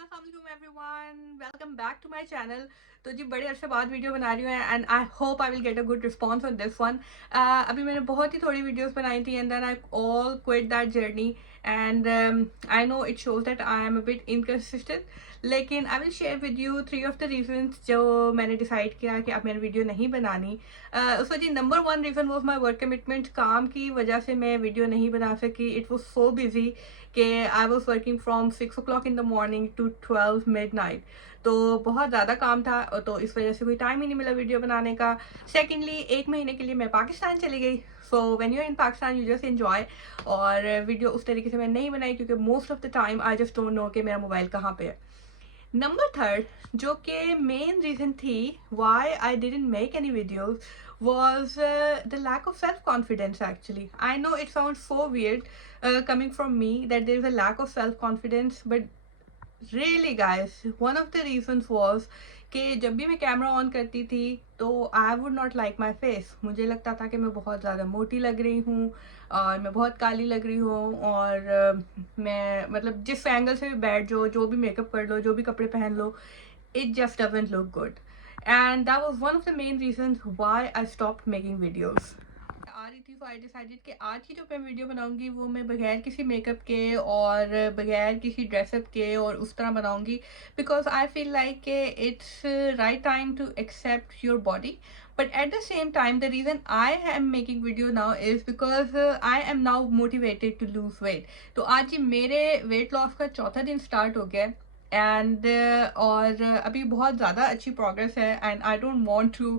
अस्सलाम everyone, welcome back to my channel. तो जी बड़े अरसे बाद वीडियो बना रही हूँ and I hope I will get a good response on this one. अभी मैंने बहुत ही थोड़ी वीडियोस बनाई थी and then I all quit that journey and I know it shows that I am a bit inconsistent, लेकिन I will share with you 3 of the reasons जो मैंने डिसाइड किया कि अब मैंने वीडियो नहीं बनानी। उसका जी number 1 reason was my work commitment. काम की वजह से मैं वीडियो नहीं बना सकी। इट वॉज सो बिजी कि I was working from 6 o'clock in the morning to 12 midnight। तो बहुत ज़्यादा काम था, तो इस वजह से कोई टाइम ही नहीं मिला वीडियो बनाने का। सेकेंडली, 1 महीने के लिए मैं पाकिस्तान चली गई। So when you in Pakistan you just enjoy, और वीडियो उस तरीके से मैं नहीं बनाई क्योंकि most of the time I just don't know कि मेरा मोबाइल कहाँ पे है। नंबर 3, जो कि मेन रीज़न थी why I didn't make any videos, was the lack of self-confidence actually. I know it sounds so weird coming from me that there is a lack of self-confidence, but really guys, one of the reasons was कि जब भी मैं camera on करती थी तो I would not like my face. मुझे लगता था कि मैं बहुत ज़्यादा मोटी लग रही हूँ और मैं बहुत काली लग रही हूँ, और मैं मतलब जिस एंगल से भी बैठ जाओ, जो भी मेकअप कर लो, जो भी कपड़े पहन लो, it just doesn't look good. And that was one of the main reasons why I stopped making videos. आ रही थी, so I decided कि आज की जो मैं वीडियो बनाऊंगी वो मैं बगैर किसी मेकअप के और बगैर किसी ड्रेसअप के और उस तरह बनाऊंगी, बिकॉज आई फील लाइक कि it's right time to accept your body. But at the same time, the reason I am making video now is because I am now motivated to lose weight. तो आज ही मेरे weight loss का चौथा दिन start हो गया and और अभी बहुत ज़्यादा अच्छी प्रोग्रेस है and I don't want to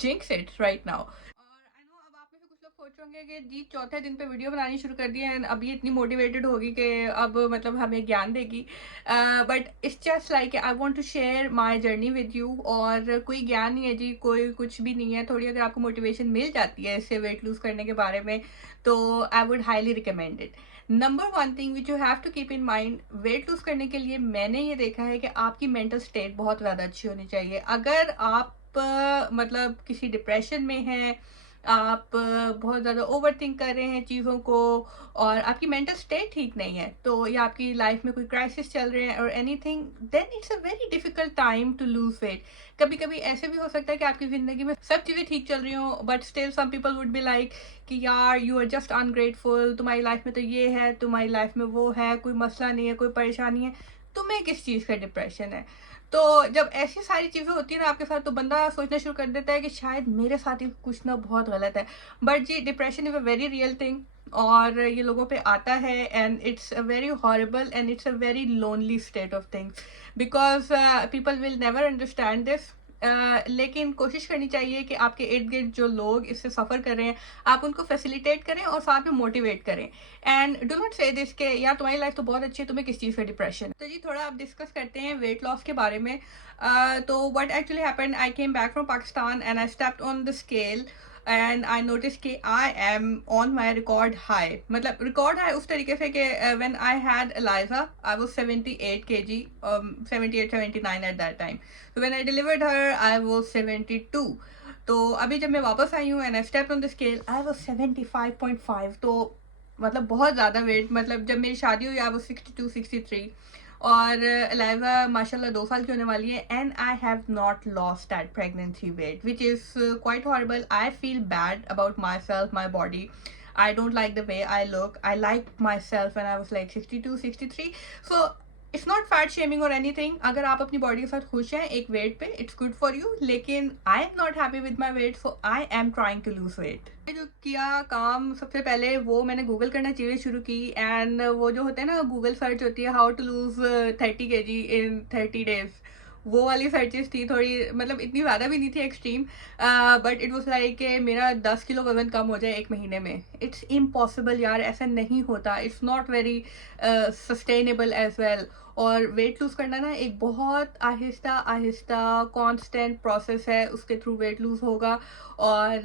jinx it right now. I know अब आप में से कुछ लोग सोच होंगे कि जी चौथे दिन पे वीडियो बनानी शुरू कर दी है एंड अभी इतनी मोटिवेटेड होगी कि अब मतलब हमें ज्ञान देगी, but it's just like I want to share my journey with you. और कोई ज्ञान नहीं है जी, कोई कुछ भी नहीं है। थोड़ी अगर आपको मोटिवेशन मिल जाती है इससे वेट लूज करने के बारे में तो I would highly recommend it. Number 1 thing which you have to keep in mind, weight lose करने के लिए मैंने ये देखा है कि आपकी मेंटल स्टेट बहुत ज़्यादा अच्छी होनी चाहिए। अगर आप मतलब किसी डिप्रेशन में हैं, आप बहुत ज़्यादा ओवर थिंक कर रहे हैं चीज़ों को, और आपकी मेंटल स्टेट ठीक नहीं है, तो या आपकी लाइफ में कोई क्राइसिस चल रहे हैं और anything, then it's a very difficult time to lose weight. कभी कभी ऐसे भी हो सकता है कि आपकी ज़िंदगी में सब चीज़ें ठीक चल रही हों, but still some people would be like कि यार यू आर जस्ट अनग्रेटफुल, तुम्हारी लाइफ में तो ये है, तुम्हारी लाइफ में वो है, कोई मसला नहीं है, कोई परेशानी है, तुम्हें किस चीज़ का डिप्रेशन है। तो जब ऐसी सारी चीज़ें होती है ना आपके साथ, तो बंदा सोचना शुरू कर देता है कि शायद मेरे साथ ही कुछ ना बहुत गलत है। बट जी depression is a very real thing, और ये लोगों पे आता है and it's a very horrible and it's a very lonely state of things, because people will never understand this. लेकिन कोशिश करनी चाहिए कि आपके इर्द गिर्द जो लोग इससे सफ़र कर रहे हैं आप उनको फैसिलिटेट करें और साथ में मोटिवेट करें, एंड डू नॉट से दिस के यार तुम्हारी लाइफ तो बहुत अच्छी है, तुम्हें किस चीज़ का डिप्रेशन है। तो जी थोड़ा आप डिस्कस करते हैं वेट लॉस के बारे में। तो what actually happened, I came back from Pakistan and I stepped on the scale and I notice कि I am on my record high. मतलब रिकॉर्ड हाई उस तरीके से कि when I had Aliza I was 78 kg, 78 79 at that time. तो when I delivered her I was 72। तो अभी जब मैं वापस आई हूँ and I stepped on the scale I was 75.5। तो मतलब बहुत ज़्यादा वेट, मतलब जब मेरी शादी हुई आई वाज 62 63, और एलाइजा माशाल्लाह 2 साल की होने वाली है and I have not lost that pregnancy weight which is quite horrible. I feel bad about myself, my body. I don't like the way I look. I like myself when I was like 62 63. So it's not fat shaming or anything. अगर आप अपनी body के साथ खुश हैं एक wait पे, it's good for you, लेकिन I am not happy with my weight, so I am trying to lose weight. जो किया काम सबसे पहले वो मैंने गूगल करना चीज़ें शुरू की, एंड वो जो होता है ना गूगल सर्च होती है how to lose 30 kg in 30 days, वो वाली सर्चेस थी। थोड़ी मतलब इतनी ज़्यादा भी नहीं थी extreme, but it was like मेरा 10 किलो वजन कम हो जाए 1 महीने में। इट्स इम्पॉसिबल यार, ऐसा नहीं होता। It's not very sustainable as well. और वेट लूज़ करना ना एक बहुत आहिस्ता आहिस्ता कॉन्स्टेंट प्रोसेस है, उसके थ्रू वेट लूज़ होगा। और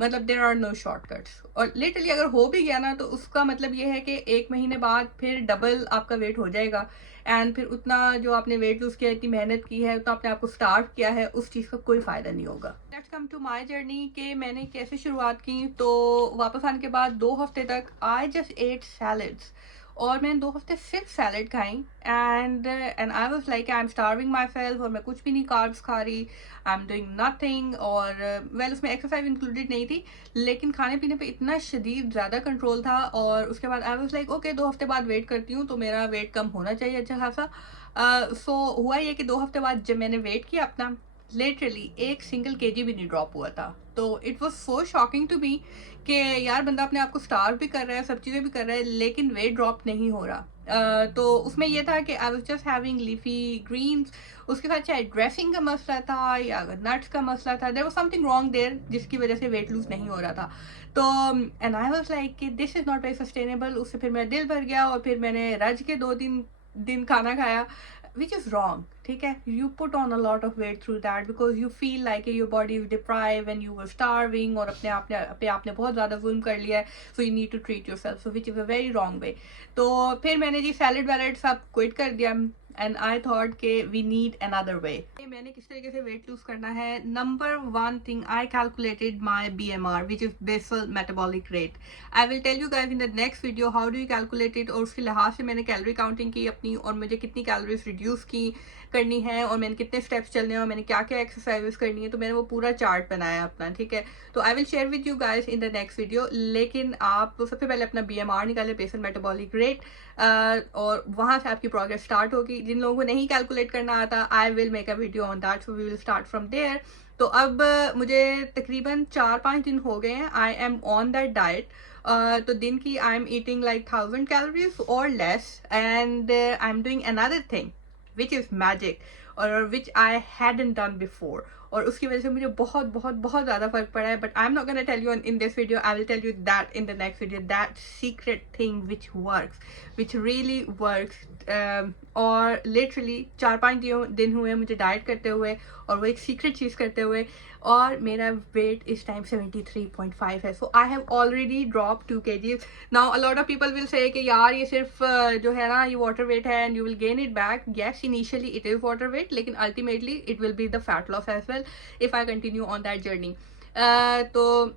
मतलब देर आर नो शॉर्टकट्स, और लिटरली अगर हो भी गया ना तो उसका मतलब ये है कि 1 महीने बाद फिर डबल आपका वेट हो जाएगा, एंड फिर उतना जो आपने वेट लूज किया, इतनी मेहनत की है, उतना आपने आपको स्टार्ट किया है, उस चीज़ का कोई फ़ायदा नहीं होगा। Let's come to my journey कि मैंने कैसे शुरुआत की। तो वापस आने के बाद 2 हफ्ते तक आई जस्ट एट सैलड्स, और मैंने 2 हफ्ते सिर्फ सैलड खाई and I was like I am starving my self, और मैं कुछ भी नहीं कार्ब्स खा रही, आई एम डूइंग नथिंग। और वेल उसमें एक्सरसाइज इंक्लूडेड नहीं थी, लेकिन खाने पीने पे इतना शदीद ज़्यादा कंट्रोल था। और उसके बाद आई वाज लाइक ओके 2 हफ्ते बाद वेट करती हूँ तो मेरा वेट कम होना चाहिए अच्छा खासा। सो हुआ ये कि 2 हफ्ते बाद जब मैंने वेट किया अपना, लिटरली एक सिंगल केजी भी नहीं ड्रॉप हुआ था। तो it was so shocking to me कि यार बंदा अपने आप को स्टार्व भी कर रहा है, सब चीज़ें भी कर रहा है, लेकिन वेट ड्रॉप नहीं हो रहा। तो उसमें यह था कि I was just having leafy greens, उसके साथ चाहे ड्रेसिंग का मसला था या नट्स का मसला था, there was something wrong there जिसकी वजह से वेट लूज नहीं हो रहा था। तो एंड आई वाज लाइक कि this is not very sustainable. उससे फिर मेरा दिल भर गया और फिर मैंने रज के 2-3 दिन खाना खाया, which is wrong. ठीक है, you put on a lot of weight through that because you feel like your body is deprived when you were starving, और अपने आपने बहुत ज़्यादा जुल्म कर लिया है, so you need to treat yourself, so which is a very wrong way. तो फिर मैंने जी सैलड वैलड सब क्विट कर दिया एंड आई थॉट के वी नीड अनदर वे। मैंने किस तरीके से वेट लूज करना है, number 1 thing I calculated my BMR which is basal metabolic rate. I will tell you guys in the next video how do you calculate it, और उसके लिहाज से मैंने कैलोरी काउंटिंग की अपनी, और मुझे कितनी कैलोरीज रिड्यूस की करनी है, और मैंने कितने स्टेप्स चलने हैं, और मैंने क्या क्या एक्सरसाइजेस करनी है, तो मैंने वो पूरा चार्ट बनाया अपना। ठीक है, तो I will share with you guys in the next video. लेकिन आप सबसे पहले अपना BMR निकाले, बेसल मेटाबॉलिक रेट, और वहाँ से आपकी प्रोग्रेस स्टार्ट होगी। जिन लोगों को नहीं कैलकुलेट करना आता, I will make a video on that, so we will start from there. तो अब मुझे तकरीबन 4-5 दिन हो गए हैं, I am on that diet. तो दिन की I am eating like 1000 calories और less, and I am doing another thing which is magic, और which I hadn't done before, और उसकी वजह से मुझे बहुत बहुत बहुत ज़्यादा फर्क पड़ा है। But I am not gonna tell you in this video, I will tell you that in the next video, that secret thing which works, which really works. और लिटरली 4-5 दिन हुए मुझे डाइट करते हुए, और वो एक सीक्रेट चीज़ करते हुए, और मेरा वेट इस टाइम 73.5 है। So I have already drop 2 kgs। Now a lot of people will say कि यार ये सिर्फ जो है ना ये वाटर वेट है and you will gain it back. Yes, initially it is water weight, लेकिन ultimately it will be the fat loss as well if I continue on that journey. तो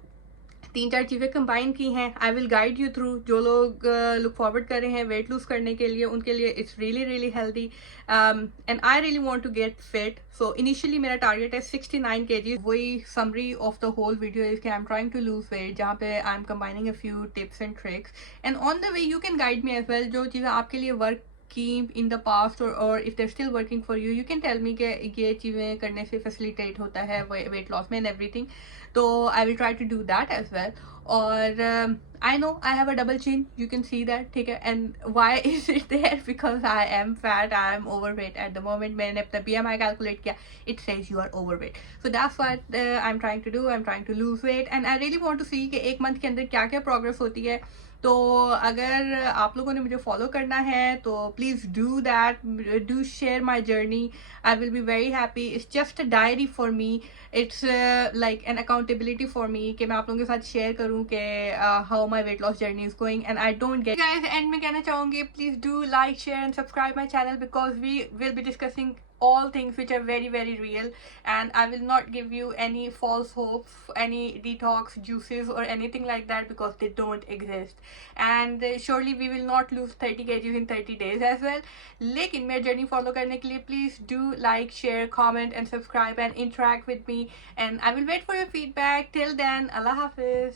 3-4 चीज़ें कंबाइन की हैं, I will guide you through. जो लोग look forward कर रहे हैं वेट लूज करने के लिए, उनके लिए it's really really healthy, and I really want to get fit. So initially मेरा टारगेट है 69 kg। वही summary of the whole video is कि I am trying to lose weight, जहाँ पे I am combining a few tips and tricks, and on the way you can guide me as well. जो चीज़ें आपके लिए work की in the past, और if they're still working for you, you can tell me कि ये चीज़ें करने से फैसिलिटेट होता है वेट लॉस में एंड एवरीथिंग। तो I will try to do that as well. और I know I have a double chin, you can see that. ठीक है, and why is it there, because I am fat, I am overweight at the moment. मैंने अपना BMI calculate किया, it says you are overweight, so that's what I am trying to do. I am trying to lose weight, and I really want to see कि एक month के अंदर क्या क्या progress होती है। तो अगर आप लोगों ने मुझे फॉलो करना है तो please do that, do share my journey, I will be very happy. It's just a diary for me, it's like an accountability for me, कि मैं आप लोगों के साथ शेयर करूँ कि how my weight loss journey is going, and I don't get guys. And में कहना चाहूँगी please do like share and subscribe my channel, because we will be discussing all things which are very very real, and I will not give you any false hopes, any detox juices or anything like that, because they don't exist. And surely we will not lose 30 kgs in 30 days as well. लेकिन मेरी journey follow करने के लिए please do like, share, comment and subscribe and interact with me, and I will wait for your feedback. Till then, Allah Hafiz.